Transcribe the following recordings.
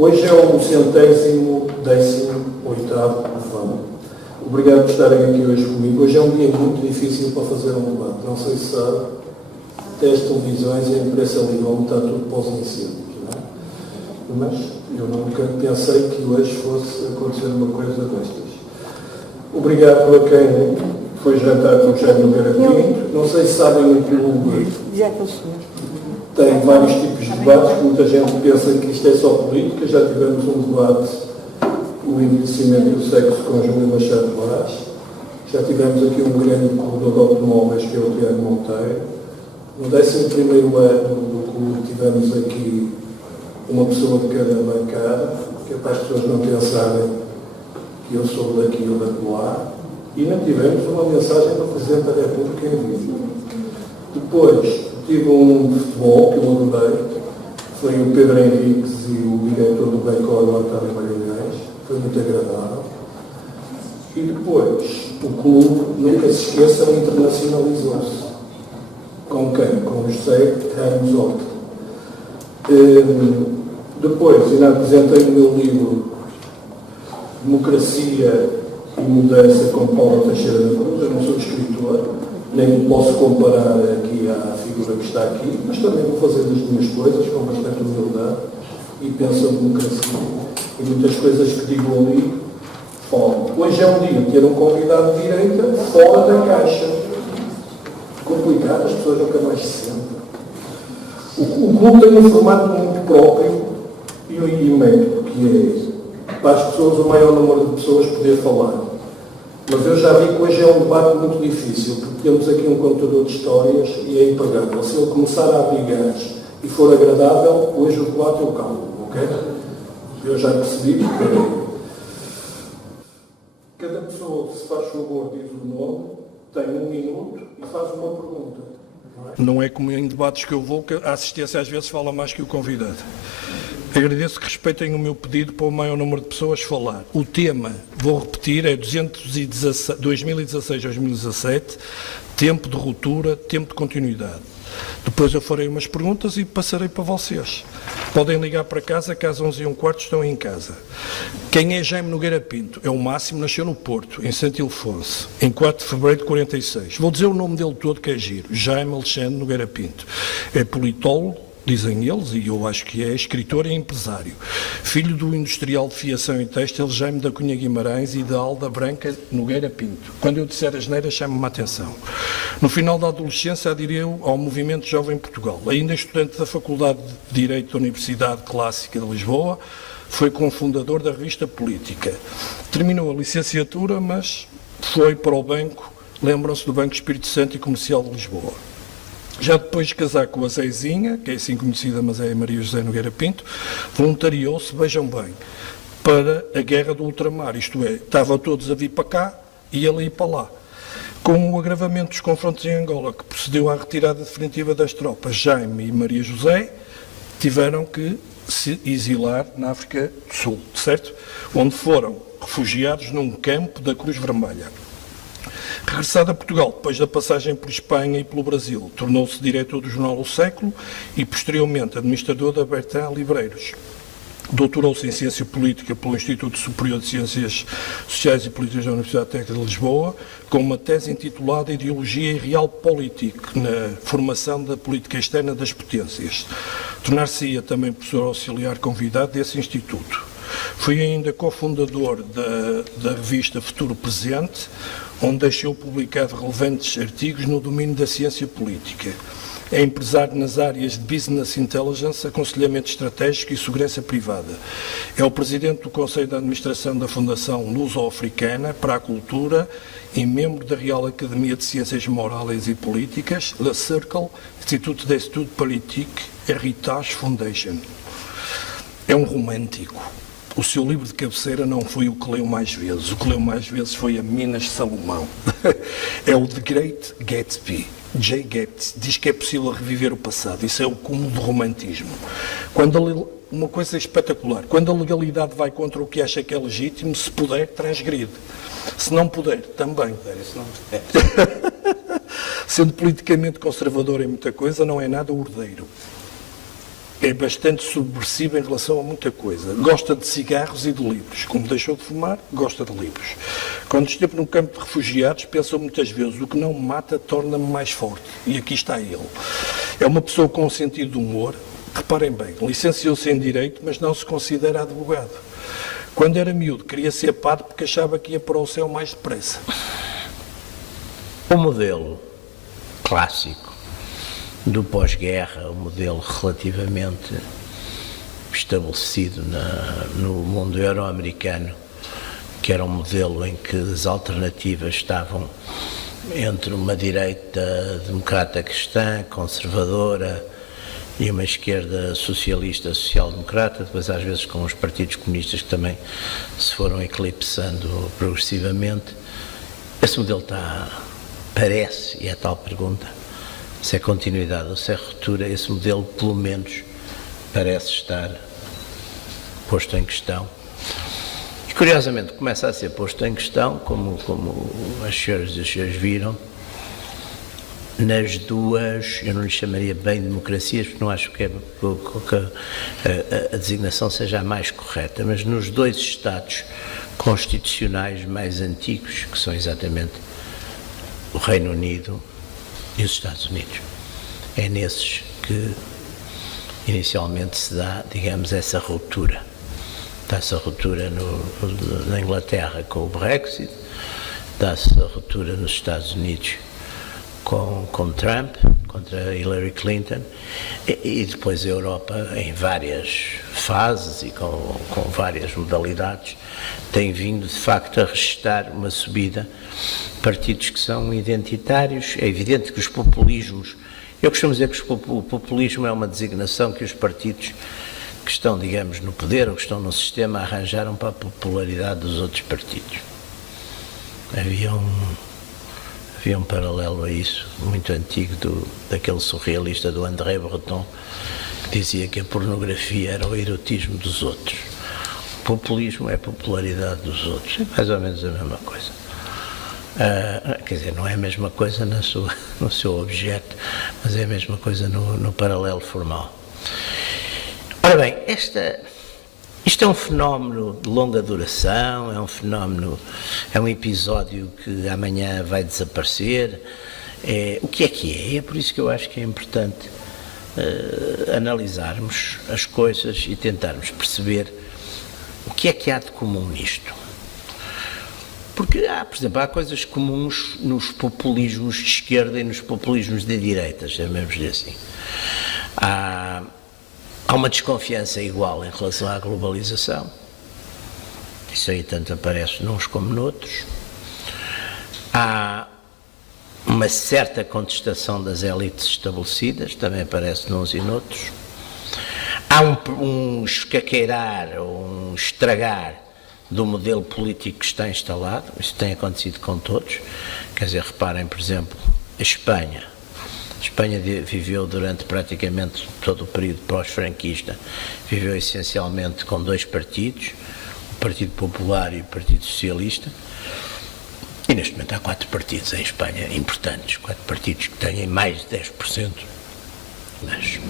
Hoje é o 118º programa. Obrigado por estarem aqui hoje comigo. Hoje é um dia muito difícil para fazer um debate. Não sei se sabe, até as televisões e a imprensa ligam está tudo para os incêndios, não é? Mas eu nunca pensei que hoje fosse acontecer uma coisa destas. Obrigado a quem foi jantar com o Jaime Nogueira Pinto. Não sei se sabem o clube. Tem vários tipos de debates, muita gente pensa que isto é só política. Já tivemos um debate, o envelhecimento e o sexo com Júlio Machado Vaz. Já tivemos aqui um grande corredor de automóveis, que é o Tiago Monteiro. No 11º ano do clube tivemos aqui uma pessoa de cada bancada, que é para as pessoas não pensarem que eu sou daqui ou da lá. E não tivemos uma mensagem do Presidente da República em vídeo. Depois, tive um de futebol que eu adorei, foi o Pedro Henriques e o diretor do Becor, o António Magalhães, foi muito agradável. E depois, o clube, nunca se esqueçam, internacionalizou-se. Com quem? Com o José Ramos Horta. Depois, ainda apresentei o meu livro Democracia e Mudança com Paulo Teixeira da Cruz. Eu não sou escritor, nem me posso comparar aqui à figura que está aqui, mas também vou fazer as minhas coisas com bastante humildade e penso em democracia. E muitas coisas que digo ali, fora. Hoje é um dia de ter um convidado de direita fora da caixa. Complicado, as pessoas nunca mais se sentem. O clube tem um formato muito próprio e método, que é para as pessoas, o maior número de pessoas poder falar. Mas eu já vi que hoje é um debate muito difícil, porque temos aqui um contador de histórias e é impagável. Se ele começar a abrir gás e for agradável, hoje o debate eu calmo, ok? Eu já percebi que cada pessoa, se faz favor, diz o nome, tem 1 minuto e faz uma pergunta. Não é como em debates que eu vou, que a assistência às vezes fala mais que o convidado. Agradeço que respeitem o meu pedido para o maior número de pessoas falar. O tema, vou repetir, é 2016-2017, tempo de ruptura, tempo de continuidade. Depois eu farei umas perguntas e passarei para vocês. Podem ligar para casa, que às 11h15 estão em casa. Quem é Jaime Nogueira Pinto? É o Máximo, nasceu no Porto, em Santo Ildefonso, em 4 de fevereiro de 46. Vou dizer o nome dele todo, que é giro. Jaime Alexandre Nogueira Pinto. É politólogo, dizem eles, e eu acho que é escritor e empresário. Filho do industrial de fiação e têxtil Jaime da Cunha Guimarães e da Alda Branca Nogueira Pinto. Quando eu disser asneira, chame-me a atenção. No final da adolescência, aderiu ao Movimento Jovem Portugal. Ainda estudante da Faculdade de Direito da Universidade Clássica de Lisboa, foi cofundador da revista Política. Terminou a licenciatura, mas foi para o banco, lembram-se do Banco Espírito Santo e Comercial de Lisboa. Já depois de casar com a Zezinha, que é assim conhecida, mas é a Maria José Nogueira Pinto, voluntariou-se, vejam bem, para a Guerra do Ultramar, isto é, estavam todos a vir para cá e ele a ir para lá. Com o agravamento dos confrontos em Angola, que procedeu à retirada definitiva das tropas, Jaime e Maria José tiveram que se exilar na África do Sul, certo? Onde foram refugiados num campo da Cruz Vermelha. Regressado a Portugal, depois da passagem por Espanha e pelo Brasil, tornou-se diretor do jornal O Século e, posteriormente, administrador da Bertrand Livreiros. Doutorou-se em Ciência Política pelo Instituto Superior de Ciências Sociais e Políticas da Universidade Técnica de Lisboa, com uma tese intitulada Ideologia e Realpolitik, na formação da política externa das potências. Tornar-se-ia também professor auxiliar convidado desse instituto. Foi ainda cofundador da revista Futuro Presente, onde deixou publicado relevantes artigos no domínio da ciência política. É empresário nas áreas de Business Intelligence, aconselhamento estratégico e segurança privada. É o presidente do Conselho de Administração da Fundação Luso-Africana para a Cultura e membro da Real Academia de Ciências Morais e Políticas, Le Cercle, Instituto d'Etudes Politiques, Heritage Foundation. É um romântico. O seu livro de cabeceira não foi o que leu mais vezes. O que leu mais vezes foi a Minas de Salomão. É o The Great Gatsby. Jay Gatsby diz que é possível reviver o passado. Isso é o cúmulo do romantismo. Uma coisa espetacular. Quando a legalidade vai contra o que acha que é legítimo, se puder, transgride. Se não puder, também. Sendo politicamente conservador em muita coisa, não é nada ordeiro. é bastante subversivo em relação a muita coisa. Gosta de cigarros e de livros. Como deixou de fumar, gosta de livros. Quando esteve num campo de refugiados, pensou muitas vezes: o que não me mata torna-me mais forte. E aqui está ele. É uma pessoa com um sentido de humor. Reparem bem, licenciou-se em Direito, mas não se considera advogado. Quando era miúdo, queria ser padre porque achava que ia para o céu mais depressa. O modelo clássico do pós-guerra, o modelo relativamente estabelecido no mundo euro-americano, que era um modelo em que as alternativas estavam entre uma direita democrata cristã, conservadora, e uma esquerda socialista, social-democrata, depois às vezes com os partidos comunistas que também se foram eclipsando progressivamente. Esse modelo parece, e é tal pergunta, se é continuidade ou se é ruptura, esse modelo pelo menos parece estar posto em questão. E curiosamente começa a ser posto em questão, como as senhoras e os senhores viram, nas duas, eu não lhe chamaria bem democracias, porque não acho que a designação seja a mais correta, mas nos dois Estados constitucionais mais antigos, que são exatamente o Reino Unido e os Estados Unidos. É nesses que inicialmente se dá, digamos, essa ruptura. Dá-se a ruptura na Inglaterra com o Brexit, dá-se a ruptura nos Estados Unidos com Trump, contra Hillary Clinton, e depois a Europa, em várias fases e com várias modalidades, tem vindo de facto a registrar uma subida. Partidos que são identitários, é evidente que os populismos, eu costumo dizer que o populismo é uma designação que os partidos que estão, digamos, no poder ou que estão no sistema arranjaram para a popularidade dos outros partidos. Havia um paralelo a isso, muito antigo, daquele surrealista do André Breton, que dizia que a pornografia era o erotismo dos outros. O populismo é a popularidade dos outros. É mais ou menos a mesma coisa. Quer dizer, não é a mesma coisa no seu objeto, mas é a mesma coisa no paralelo formal. Ora bem, isto é um fenómeno de longa duração, é um episódio que amanhã vai desaparecer. O que é? É por isso que eu acho que é importante analisarmos as coisas e tentarmos perceber o que há de comum nisto. Porque, por exemplo, há coisas comuns nos populismos de esquerda e nos populismos de direita, chamemos-lhe assim. Há uma desconfiança igual em relação à globalização. Isso aí tanto aparece nuns como noutros. Há uma certa contestação das elites estabelecidas, também aparece nuns e noutros. Há um escaqueirar ou um estragar do modelo político que está instalado. Isso tem acontecido com todos. Quer dizer, reparem, por exemplo, a Espanha. A Espanha viveu durante praticamente todo o período pós-franquista, viveu essencialmente com dois partidos, o Partido Popular e o Partido Socialista, e neste momento há 4 partidos em Espanha importantes, 4 partidos que têm mais de 10%. Mas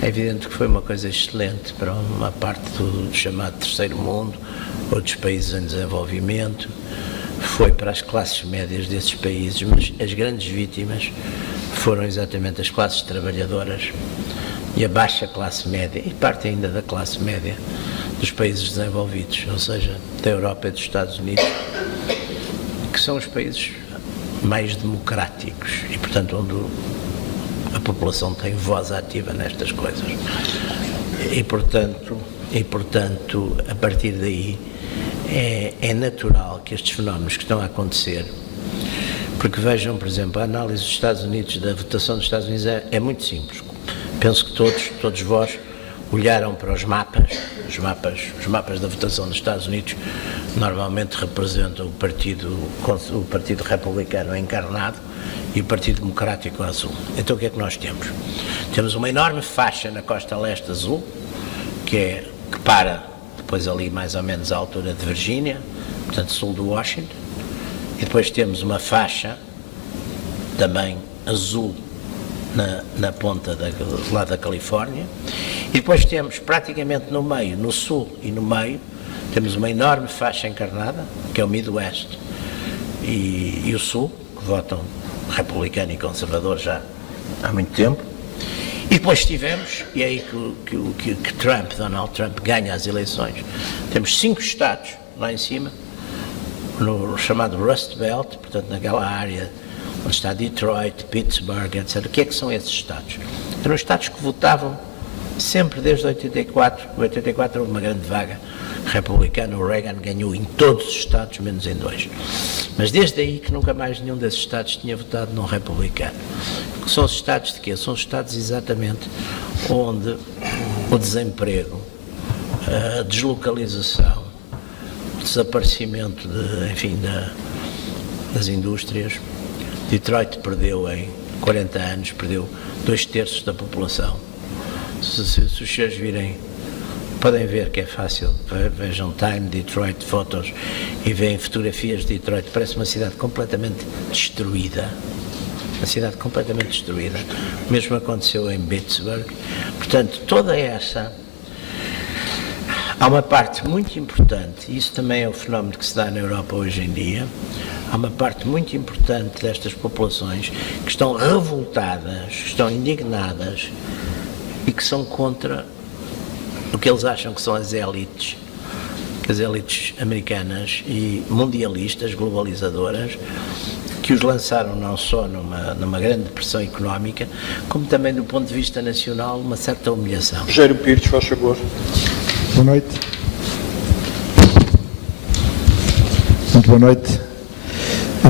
é evidente que foi uma coisa excelente para uma parte do chamado terceiro mundo, outros países em desenvolvimento, foi para as classes médias desses países, mas as grandes vítimas foram exatamente as classes trabalhadoras e a baixa classe média, e parte ainda da classe média dos países desenvolvidos, ou seja, da Europa e dos Estados Unidos, que são os países mais democráticos e, portanto, onde a população tem voz ativa nestas coisas. E, portanto, a partir daí, é natural que estes fenómenos que estão a acontecer, porque vejam, por exemplo, a análise dos Estados Unidos, da votação dos Estados Unidos é muito simples. Penso que todos vós olharam para os mapas da votação dos Estados Unidos normalmente representam o Partido Republicano encarnado e o Partido Democrático azul. Então o que é que nós temos? Temos uma enorme faixa na costa leste azul, que para depois ali mais ou menos à altura de Virgínia, portanto sul de Washington, e depois temos uma faixa também azul na ponta do lado da Califórnia, e depois temos praticamente no meio, no sul e no meio, temos uma enorme faixa encarnada, que é o Midwest e o sul, que votam republicano e conservador já há muito tempo. E depois tivemos, e é aí que Donald Trump ganha as eleições, temos 5 estados lá em cima, no chamado Rust Belt, portanto naquela área onde está Detroit, Pittsburgh, etc. O que é que são esses estados? Eram estados que votavam sempre desde 84. Em 84 houve uma grande vaga republicana, o Reagan ganhou em todos os estados, menos em 2. Mas desde aí que nunca mais nenhum desses estados tinha votado num republicano. São os estados de quê? São os estados exatamente onde o desemprego, a deslocalização, o desaparecimento das indústrias. Detroit perdeu em 40 anos, perdeu 2/3 da população. Se os senhores virem, podem ver que é fácil, vejam Time, Detroit, fotos, e veem fotografias de Detroit, parece uma cidade completamente destruída. Uma cidade completamente destruída. O mesmo aconteceu em Pittsburgh. Portanto, toda essa... Há uma parte muito importante, e isso também é o fenómeno que se dá na Europa hoje em dia, há uma parte muito importante destas populações que estão revoltadas, que estão indignadas e que são contra o que eles acham que são as elites americanas e mundialistas, globalizadoras, que os lançaram não só numa grande pressão económica, como também do ponto de vista nacional, uma certa humilhação. Rogério Pires, faz favor. Boa noite. Muito boa noite.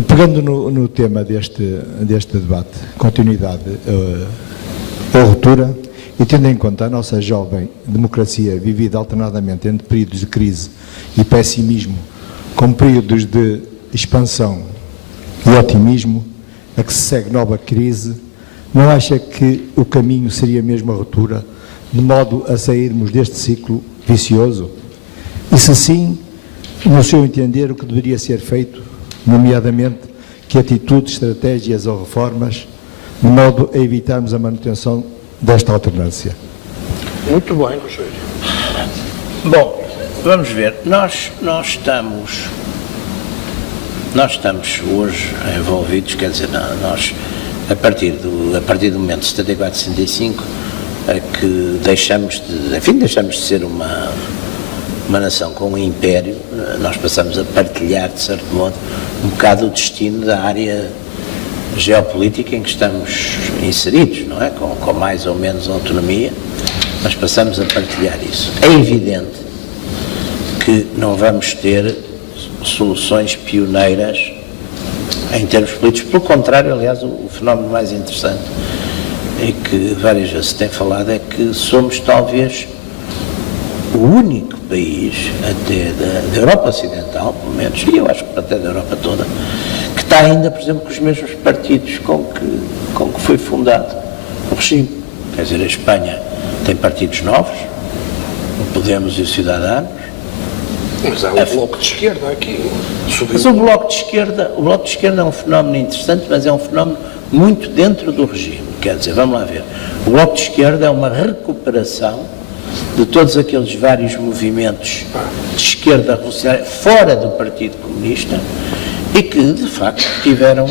Pegando no tema deste debate, continuidade ou ruptura, e tendo em conta a nossa jovem democracia vivida alternadamente entre períodos de crise e pessimismo, com períodos de expansão e otimismo, a que se segue nova crise, não acha que o caminho seria mesmo a ruptura, de modo a sairmos deste ciclo vicioso? E se sim, no seu entender, o que deveria ser feito, nomeadamente, que atitudes, estratégias ou reformas, de modo a evitarmos a manutenção desta alternância? Muito bem, Rogério. Bom, vamos ver. Nós estamos hoje envolvidos, quer dizer, nós, a partir do momento de 74, 65, que deixamos de ser uma nação com um império, nós passamos a partilhar, de certo modo, um bocado o destino da área geopolítica em que estamos inseridos, não é? Com mais ou menos autonomia, mas passamos a partilhar isso. É evidente que não vamos ter soluções pioneiras em termos políticos. Pelo contrário, aliás, o fenómeno mais interessante e que várias vezes se tem falado é que somos talvez o único país, até da Europa Ocidental, pelo menos, e eu acho que até da Europa toda, que está ainda, por exemplo, com os mesmos partidos com que foi fundado o regime. Quer dizer, a Espanha tem partidos novos, o Podemos e o Ciudadanos. Mas há o Bloco de Esquerda aqui. Mas o Bloco de Esquerda é um fenómeno interessante, mas é um fenómeno muito dentro do regime. Quer dizer, vamos lá ver. O Bloco de Esquerda é uma recuperação de todos aqueles vários movimentos de esquerda revolucionária fora do Partido Comunista e que, de facto, fizeram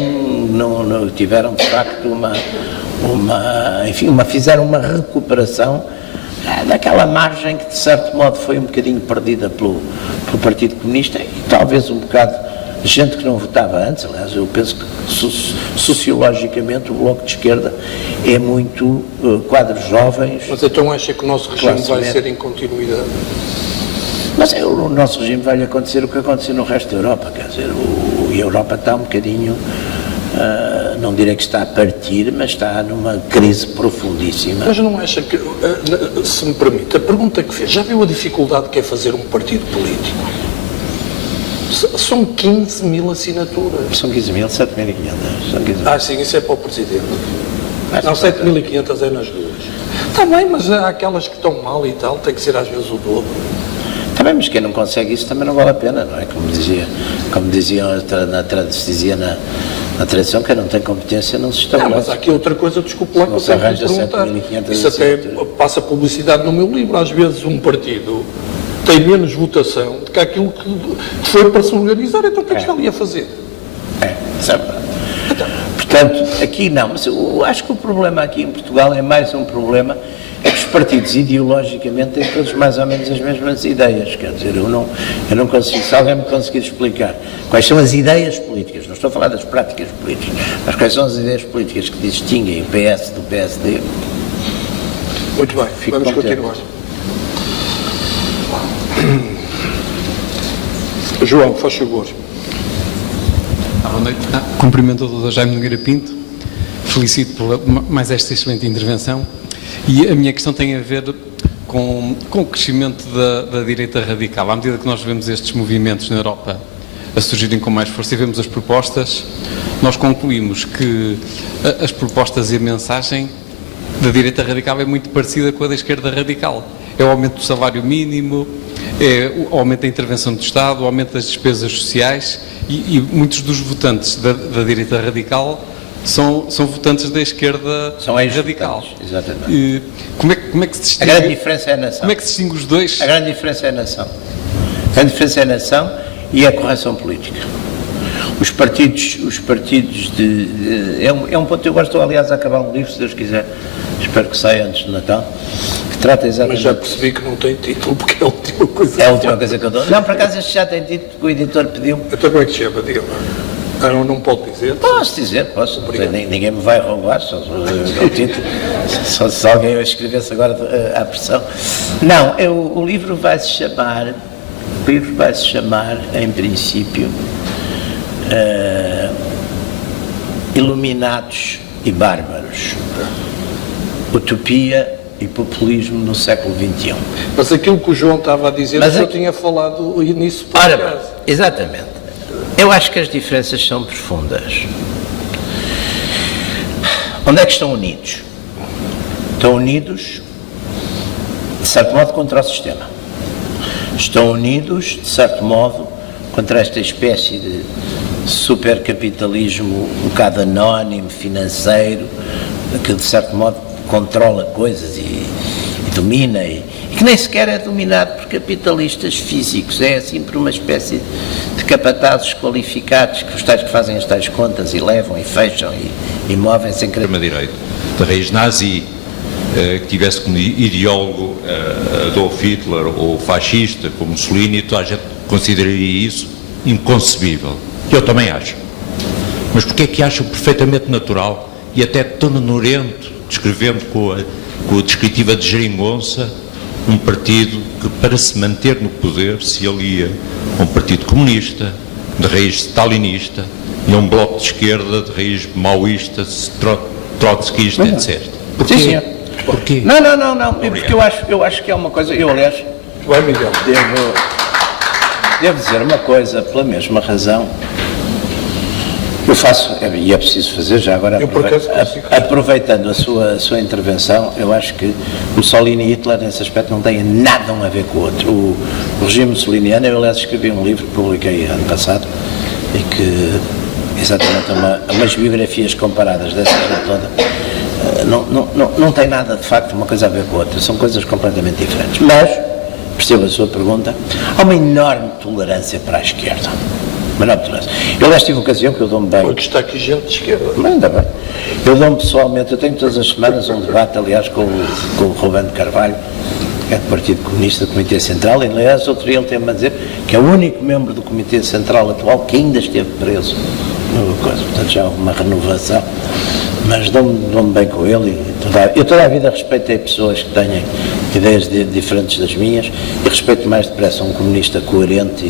uma recuperação daquela margem que, de certo modo, foi um bocadinho perdida pelo Partido Comunista e talvez um bocado de gente que não votava antes. Aliás, eu penso que sociologicamente o Bloco de Esquerda é muito quadros jovens. Mas então acha que o nosso regime vai ser em continuidade? Mas o nosso regime vai acontecer o que aconteceu no resto da Europa, quer dizer, a Europa está um bocadinho, não direi que está a partir, mas está numa crise profundíssima. Mas não acha que, se me permite, a pergunta que fez, já viu a dificuldade que é fazer um partido político? São 15 mil assinaturas. São 15 mil, 7.500. Sim, isso é para o Presidente. Não, 7.500 é nas duas. Está bem, mas há aquelas que estão mal e tal, tem que ser às vezes o dobro. Também, mas quem não consegue isso também não vale a pena, não é? Como dizia Na tradição, quem não tem competência não se Não, estabelece. mas há aqui outra coisa, desculpe lá que Não eu se tenho que arranja perguntar. 7.500 Isso até assinaturas. passa publicidade no meu livro. Às vezes um partido tem menos votação do que aquilo que foi para se organizar, então o que é que está ali a fazer? Isso é verdade. Portanto, aqui não, mas eu acho que o problema aqui em Portugal é mais um problema, é que os partidos ideologicamente têm todos mais ou menos as mesmas ideias, quer dizer, eu não consigo, se alguém me conseguir explicar quais são as ideias políticas, não estou a falar das práticas políticas, mas quais são as ideias políticas que distinguem o PS do PSD. Muito bem, Fico vamos contente. continuar. João, faz favor. Boa noite. Cumprimento o Dr. Jaime Nogueira Pinto, felicito por mais esta excelente intervenção, e a minha questão tem a ver com o crescimento da direita radical. À medida que nós vemos estes movimentos na Europa a surgirem com mais força e vemos as propostas, nós concluímos que as propostas e a mensagem da direita radical é muito parecida com a da esquerda radical. É o aumento do salário mínimo, é o aumento da intervenção do Estado, o aumento das despesas sociais, e muitos dos votantes da direita radical são votantes da esquerda São radical. exatamente. E como é que se A distingue? grande diferença é a nação. Como é que se distingue os dois? A grande diferença é a nação. A grande diferença é a nação e a correção política. Os partidos é um ponto, eu agora estou aliás a acabar um livro, se Deus quiser, espero que saia antes do Natal, que trata Mas exatamente... já percebi que não tem título, porque é a última coisa. É a última coisa que eu dou. Não, por acaso este já tem título, que o editor pediu. Então como é que se chama, diga-me? Não pode dizer? Posso dizer, posso. Ninguém me vai roubar, só o título. Só se alguém eu escrevesse agora à pressão. Não, o livro vai se chamar, em princípio, Iluminados e Bárbaros. Utopia e populismo no século XXI. Mas aquilo que o João estava a dizer, Mas eu aqui- tinha falado nisso por Ora, acaso. exatamente. Eu acho que as diferenças são profundas. Onde é que estão unidos? Estão unidos, de certo modo, contra o sistema. Estão unidos, de certo modo, contra esta espécie de supercapitalismo um bocado anónimo, financeiro, que, de certo modo, controla coisas e domina, e que nem sequer é dominado por capitalistas físicos, é assim por uma espécie de capatazes qualificados, que os tais que fazem as tais contas e levam e fecham e movem sem querer. Extrema-direita, de raiz nazi, que tivesse como ideólogo Adolf Hitler ou fascista, como Mussolini, toda a gente consideraria isso inconcebível. Eu também acho. Mas porque é que acham perfeitamente natural e até tonurento, descrevendo com a descritiva de geringonça, um partido que, para se manter no poder, se alia a um partido comunista, de raiz stalinista, e a um bloco de esquerda de raiz maoísta, trotskista, etc. Porquê? Sim, senhor. Porquê? Não, é porque eu acho que é uma coisa, eu aliás, Vai, Miguel. devo dizer uma coisa, pela mesma razão, eu faço, e é preciso fazer já agora, Eu, por acaso, consigo. aproveitando a sua intervenção, eu acho que Mussolini e Hitler, nesse aspecto, não têm nada um a ver com o outro. O regime mussoliniano, eu aliás escrevi um livro que publiquei ano passado, e que, exatamente, umas biografias comparadas dessa gente toda, não tem nada, de facto, uma coisa a ver com a outra, são coisas completamente diferentes. Mas, percebo a sua pergunta, há uma enorme tolerância para a esquerda. Uma enorme tolerância. Eu, aliás, tive ocasião que eu dou-me bem. Porque está aqui gente de esquerda. Mas ainda bem. Eu dou-me pessoalmente, eu tenho todas as semanas um debate, aliás, com o Rubén de Carvalho, que é do Partido Comunista, do Comitê Central, e, aliás, outro dia ele teve-me a dizer que é o único membro do Comitê Central atual que ainda esteve preso. Portanto, já há uma renovação. Mas dou-me bem com ele. Eu toda a vida respeitei pessoas que tenham ideias diferentes das minhas e respeito mais depressa um comunista coerente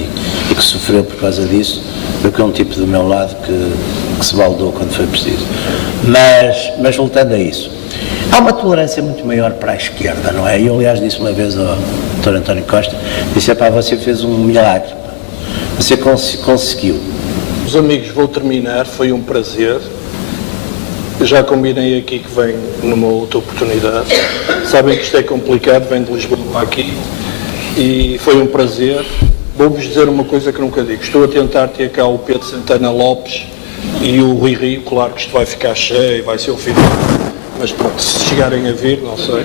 e que sofreu por causa disso do que um tipo do meu lado que se baldou quando foi preciso. Mas voltando a isso, há uma tolerância muito maior para a esquerda, não é? Eu, aliás, disse uma vez ao Dr. António Costa, disse, você fez um milagre, você conseguiu. Os amigos, vou terminar, foi um prazer. Já combinei aqui que vem numa outra oportunidade. Sabem que isto é complicado, vem de Lisboa para aqui. E foi um prazer. Vou-vos dizer uma coisa que nunca digo. Estou a tentar ter cá o Pedro Santana Lopes E o Rui Rio, claro que isto vai ficar cheio, vai ser o fim. Mas pronto, se chegarem a vir, não sei.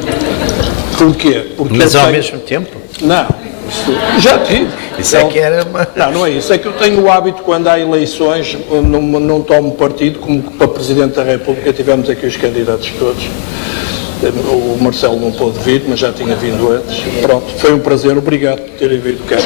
Porquê? Porque Mas eu ao tenho- mesmo tempo? Não, isso já tive. Isso é que era uma... Não, não é isso. É que eu tenho o hábito, quando há eleições, não tomo partido, como para Presidente da República tivemos aqui os candidatos todos. O Marcelo não pôde vir, mas já tinha vindo antes. Pronto, foi um prazer. Obrigado por terem vindo cá.